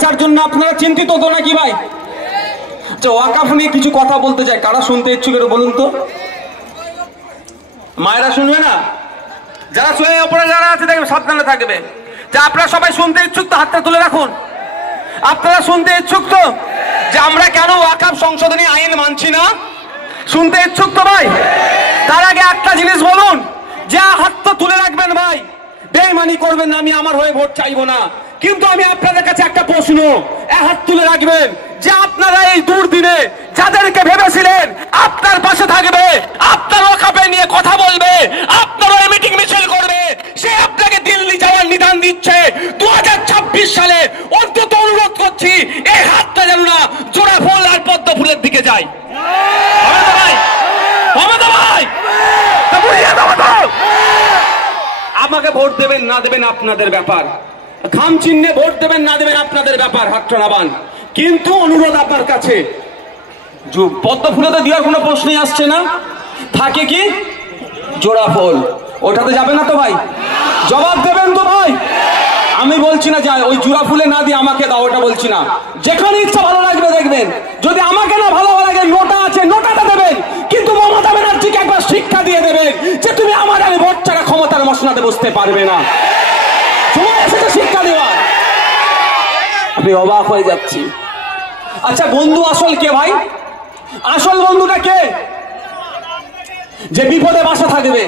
বাঁচার জন্য আপনারা চিন্তিত তো নাকি ভাই? আচ্ছা, ওয়াকাফ নিয়ে কিছু কথা বলতে চাই, কারা শুনতে ইচ্ছুক একটু বলুন তো। মায়েরা শুনবে না? যারা শুনে ওপরে যারা আছে দেখবে সাবধানে থাকবে। যে আপনারা সবাই শুনতে ইচ্ছুক তো হাতটা তুলে রাখুন। আপনারা শুনতে ইচ্ছুক তো যে আমরা কেন ওয়াকাফ সংশোধনী আইন মানছি না? শুনতে ইচ্ছুক তো ভাই? তার আগে একটা জিনিস বলুন, যে হাতটা তুলে রাখবেন ভাই, বেঈমানি করবেন না, আমি আমার হয়ে ভোট চাইবো না। কিন্তু আমি আপনাদের কাছে একটা প্রশ্ন, হাত তুলে রাখবেন যে আপনারা এই দুর্দিনে যাদেরকে ভেবেছিলেন আপনার পাশে থাকবে, আপনার ওয়াকাফে নিয়ে কথা বলবে, আপনার মিটিং মিছিল করবে, সে আপনাকে দিল্লি যাওয়ার নিদান দিচ্ছে 2026 সালে। অন্তত অনুরোধ করছি এই হাতটা যেন না জোড়া ফুল আর পদ্ম ফুলের দিকে যায়। হবে তো ভাই? হবে তো ভাই? আমাকে ভোট দেবেন না দেবেন আপনাদের ব্যাপার, খাম চিহ্নে ভোট দেবেন না দেবেন আপনাদের ব্যাপার, হাতটা নামান। কিন্তু অনুরোধ আপনার কাছে, পদ্ম ফুলে তো দেওয়ার কোনো প্রশ্নই আসছে না, থাকে কি জোড়া ফুল, ওটাতে যাবে না তো ভাই? জবাব দেবেন তো ভাই? আমি বলছি না যে ওই জোড়া ফুলে না দিয়ে আমাকে দাও, ওটা বলছি না। যেখানে ইচ্ছা ভালো লাগবে দেখবেন, যদি আমাকে না ভালো লাগে নোটা আছে নোটাটা দেবেন, কিন্তু মমতা ব্যানার্জিকে একবার শিক্ষা দিয়ে দেবেন যে তুমি আমার আমি ভোট ছাড়া ক্ষমতার মসনদে বসতে পারবে না। সময় এসেছে শিক্ষা দেওয়ার। আমি অবাক হয়ে যাচ্ছি। আচ্ছা, বন্ধু আসল কে ভাই? আসল বন্ধুটা কে? যে বিপদে বাসা থাকবে।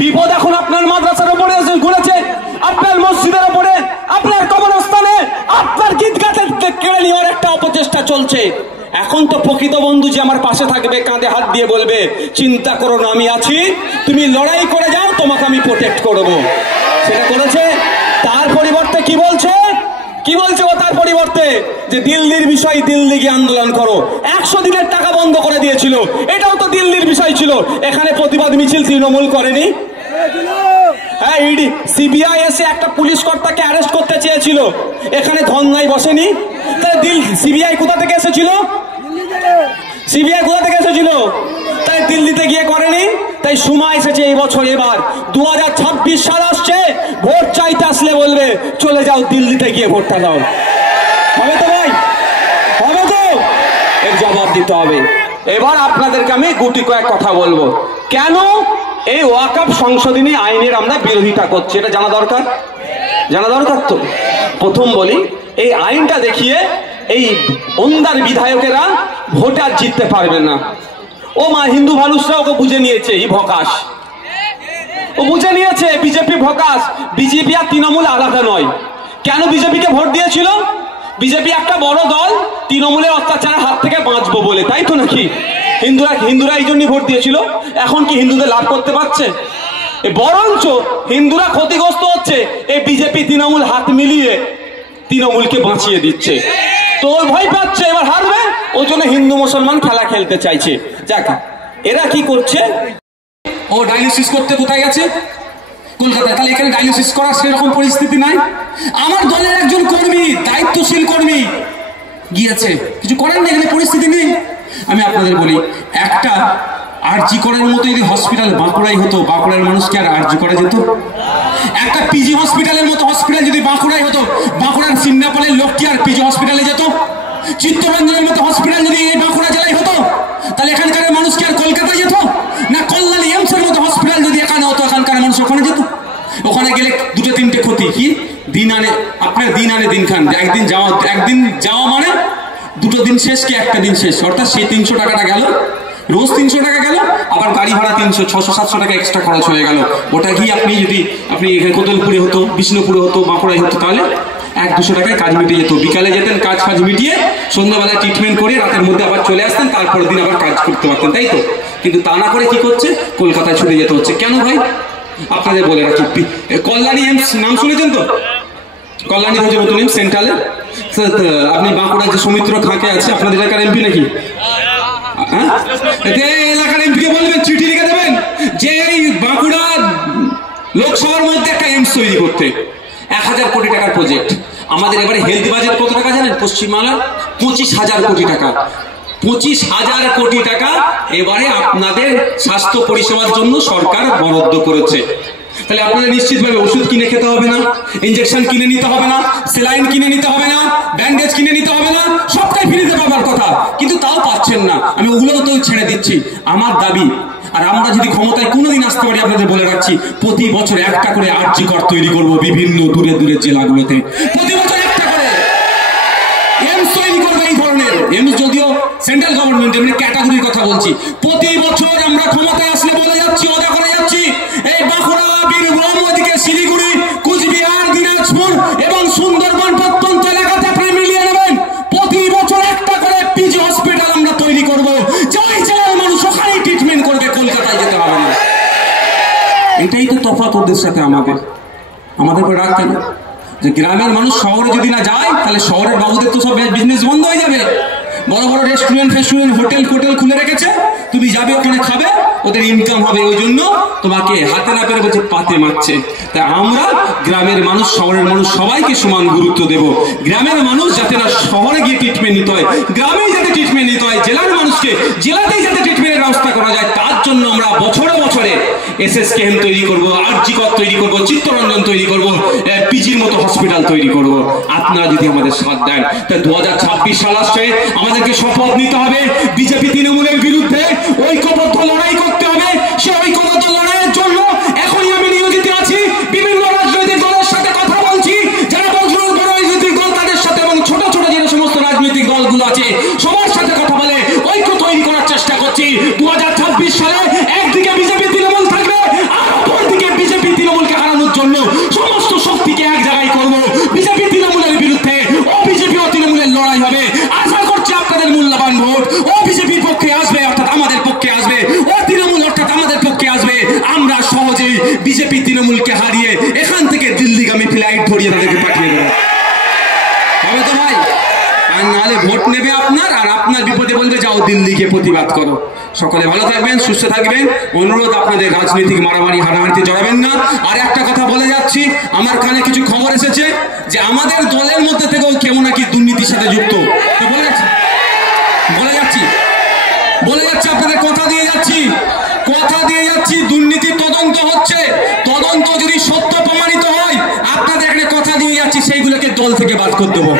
বিপদ এখন আপনার মাদ্রাসার উপরে ঘুরেছে, আপনার মসজিদের উপরে, আপনার কবরস্থানে, আপনার গীতগাতে কেড়ে নেওয়ার একটা অপচেষ্টা চলছে। এখন তো প্রকৃত বন্ধু যে আমার পাশে থাকবে, কাঁধে হাত দিয়ে বলবে চিন্তা করো না আমি আছি, তুমি লড়াই করে যাও, তোমাকে আমি প্রোটেক্ট করবো, সেটা করেছে। তার পরিবর্তে কি বলছে? কি বলছে ও তার পরিবর্তে? যে দিল্লির বিষয় দিল্লি গিয়ে আন্দোলন করো। 100 দিনের টাকা বন্ধ করে দিয়েছিল, এটাও তো দিল্লির বিষয় ছিল। এখানে প্রতিবাদ মিছিল তৃণমূল করেনি? হ্যাঁ, ইডি সিবিআই এসে একটা পুলিশ কর্তাকে অ্যারেস্ট করতে চেয়েছিল, এখানে ধর্নায় বসেনি। তাই সিবিআই কোথা থেকে এসেছিল? সিবিআই কোথা থেকে এসেছিল? তাই দিল্লিতে গিয়ে করেনি। তাই সময় এসেছে এই বছর, এবার 2026 সাল আসছে, ভোট চাইতে আসলে বলবে চলে যাও দিল্লিতে গিয়ে ভোটটা দাও। হবে তো ভাই? হবে তো? এর জবাব দিতে হবে। এবার আপনাদেরকে আমি গুটি কয়েক কথা বলবো, কেন এই ওয়াকাফ সংশোধনী আইনের আমরা বিরোধিতা করছি, এটা জানা দরকার। জানা দরকার তো। প্রথম বলি, এই আইনটা দেখিয়ে এই ওন্দার বিধায়কেরা ভোটে আর জিততে পারবেন না। ও মা, হিন্দু মানুষরা ওকে বুঝে নিয়েছে, এই ভকাশ ও বুঝে নিয়েছে, বিজেপি ভকাশ। বিজেপি আর তৃণমূল আলাদা নয়। কেন বিজেপিকে ভোট দিয়েছিল? বিজেপি একটা বড় দল, তৃণমূলের অত্যাচারের হাত থেকে বাঁচবো বলে, তাই তো নাকি? হিন্দুরা এই জন্যই ভোট দিয়েছিল। এখন কি হিন্দুদের লাভ করতে পারছে? বরঞ্চ হিন্দুরা ক্ষতিগ্রস্ত হচ্ছে। এই বিজেপি তৃণমূল হাত মিলিয়ে তৃণমূলকে বাঁচিয়ে দিচ্ছে। তো ভয় পাচ্ছে এবার হারবে, ওই জন্য হিন্দু মুসলমান খেলা খেলতে চাইছে। যাক, এরা কি করছে? ও ডায়ালিসিস করতে কোথায় গেছে? কলকাতায়। তাহলে এখানে ডায়ালিসিস করার সেরকম পরিস্থিতি নাই। আমার দলের একজন কর্মী, দায়িত্বশীল কর্মী গিয়েছে, কিছু করেন না, এখানে পরিস্থিতি নেই। আমি আপনাদের বলি, একটা আরজি করার মতো যদি হসপিটাল বাঁকুড়াই হতো, বাঁকুড়ার মানুষকে আর আরজি করা যেত? একটা পিজি হসপিটালের মতো হসপিটাল যদি বাঁকুড়াই হতো, বাঁকুড়ার সিন্নাপালের লোকটি আর পিজি হসপিটালে যেত? চিত্তরঞ্জনের মতো হসপিটাল যদি এই বাঁকুড়া জেলায় হতো, তাহলে এখানকার মানুষ কি আর কলকাতায় যেত? না কল্যাণী এমসের মতো হসপিটাল যদি এখানে হতো, এখানকার মানুষ ওখানে যেত? ওখানে গেলে দুটো তিনটে ক্ষতি কি, দিন আনে আপনার দিন আনে দিন খান। একদিন যাওয়া মানে দুটো দিন শেষ কি একটা দিন শেষ, অর্থাৎ সেই 300 টাকাটা গেল, রোজ 300 টাকা গেল, আবার গাড়ি ভাড়া 300, 600-700 টাকা এক্সট্রা খরচ হয়ে গেল। ওটা কি আপনি কোতলপুরে হতো, বিষ্ণুপুরে হতো, বাঁকুড়ায় হতো, তাহলে 100-200 টাকায় কাজ মিটে যেত। বিকালে যেতেন, কাজ মিটিয়ে সন্ধ্যাবেলায় ট্রিটমেন্ট করে রাতের মধ্যে আবার চলে আসতেন, তারপরের দিন আবার কাজ করতে পারতেন, তাই তো? কিন্তু তা না করে কি করছে, কলকাতায় ছুটে যেতে হচ্ছে। কেন ভাই? আপনাদের বলে রাখি, কল্যাণী এমস নাম শুনেছেন তো? কল্যাণী হচ্ছে নতুন এমস সেন্ট্রালে। আপনি বাঁকুড়ার যে সৌমিত্র খাঁকে আছে, আপনাদের এলাকার এমপি নাকি? এলাকার এমপিকে বলবেন, চিঠি লিখে দেবেন যে এই বাঁকুড়া লোকসভার মধ্যে একটা এমস তৈরি করতে। 1000 কোটি টাকার প্রজেক্ট। আমাদের এবারে হেলথ বাজেট কত টাকা জানেন? পশ্চিমবাংলার 25,000 কোটি টাকা। 25,000 কোটি টাকা এবারে আপনাদের স্বাস্থ্য পরিষেবার জন্য সরকার বরাদ্দ করেছে। তাহলে আপনাদের নিশ্চিতভাবে ওষুধ কিনে খেতে হবে না, ইনজেকশন কিনে নিতে হবে না, সেলাইন কিনে নিতে হবে না, ব্যান্ডেজ কিনে পাচ্ছেন না, আমি ওগুলোও তো ছেড়ে দিচ্ছি। আমার দাবি, আর আমরা যদি ক্ষমতায় কোনোদিন আসতে পারি, আপনাদের বলে রাখছি, প্রতি বছর একটা করে আরজি কর তৈরি করব বিভিন্ন দূরে দূরে জেলাগুলোতে। প্রতি বছর একটা করে এমস তৈরি করবো। এই ধরনের এমস যদিও সেন্ট্রাল গভর্নমেন্ট, এমনি ক্যাটাগরির কথা বলছি। প্রতি বছর আমরা ক্ষমতায় আসলে বলে যাচ্ছি, ওদা করে যাচ্ছি, এই বাঁকুড়া, বীরভূম, ওদিকে শিলিগুড়ি, কুচবিহার, দিনাজপুর এবং সুন্দরবন প্রত্যন্ত এলাকাতে আপনি মিলিয়ে নেবেন, প্রতি বছর একটা করে পিজি হসপিটাল আমরা তৈরি করব। ওই জেলার মানুষ ওখানেই ট্রিটমেন্ট করবে, কলকাতায় যেতে হবে না। এটাই তো তফাৎ ওদের সাথে আমাদের করে রাগ কেন? যে গ্রামের মানুষ শহরে যদি না যায়, তাহলে শহরের বাবুদের তো সব বিজনেস বন্ধ হয়ে যাবে। বড় বড় রেস্টুরেন্ট, হোটেল খুলে রেখেছে, তুমি যাবে ওখানে খাবে, ওদের ইনকাম হবে। ওই জন্য তোমাকে হাতে না পেরে বলছে পাতে মারছে। তাই আমরা গ্রামের মানুষ, শহরের মানুষ সবাইকে সমান গুরুত্ব দেব। গ্রামের মানুষ যাতে না শহরে গিয়ে ট্রিটমেন্ট নিতে হয়, গ্রামেই যাতে ট্রিটমেন্ট নিতে হয়, জেলার মানুষকে জেলাতেই যাতে ট্রিটমেন্টের ব্যবস্থা করা যায়, তার জন্য আমরা বছরে বছরে SSKM তৈরি করবো, আরজি কর তৈরি করবো, চিত্তরঞ্জন তৈরি করবো, পিজির মতো হসপিটাল তৈরি করবো। আপনারা যদি আমাদের সাথ দেন, তাই 2026 সাল আসছে, আমাদেরকে শপথ নিতে হবে বিজেপি তৃণমূলের বিরুদ্ধে ঐক্যবদ্ধ লড়াই করতে হবে। সে ঐক্যবদ্ধ লড়াইয়ের জন্য এখনই আমি নিয়োজিত আছি। বিভিন্ন রাজনৈতিক দলের সাথে কথা বলছি, যারা বড় রাজনৈতিক দল তাদের সাথে, এবং ছোট ছোট যে সমস্ত রাজনৈতিক দলগুলো আছে সবার সাথে কথা বলে ঐক্য তৈরি করার চেষ্টা করছি। 2026 সালে একদিকে বিজেপি তৃণমূল থাকবে, আর অপরদিকে বিজেপি তৃণমূলকে হারানোর জন্য সমস্ত শক্তিকে এক জায়গায় করবো। বিজেপি তৃণমূলের বিরুদ্ধে ও বিজেপি ও তৃণমূলের লড়াই হবে। আশা করছি আপনাদের মূল্যবান ভোট ও বিজেপির পক্ষে আসবে, অর্থাৎ আমাদের পক্ষে আসবে, ও তৃণমূল অর্থাৎ আমাদের পক্ষে আসবে। আমরা সহজেই বিজেপি তৃণমূলকে হারিয়ে এখান থেকে দিল্লিগামী ফ্লাইট ধরিয়ে তাদেরকে পাঠিয়ে দেবো। হবে তো ভাই? আর নাহলে ভোট নেবে আপনার, আর আপনার বিপদে বলবে যাও দিল্লি গিয়ে প্রতিবাদ করো। সকলে ভালো থাকবেন, সুস্থ থাকবেন। অনুরোধ, আপনাদের রাজনৈতিক মারামারি হানাহানিতে জড়াবেন না। আর একটা কথা বলে যাচ্ছি, আমার কানে কিছু খবর এসেছে যে আমাদের দলের মধ্যে থেকেও কেমন নাকি দুর্নীতির সাথে যুক্ত। তো বলে যাচ্ছি আপনাদের কথা দিয়ে যাচ্ছি, দুর্নীতির তদন্ত হচ্ছে। তদন্ত যদি সত্য প্রমাণিত হয়, আপনাদের এখানে কথা দিয়ে যাচ্ছি, সেইগুলোকে দল থেকে বাদ করে দেবো।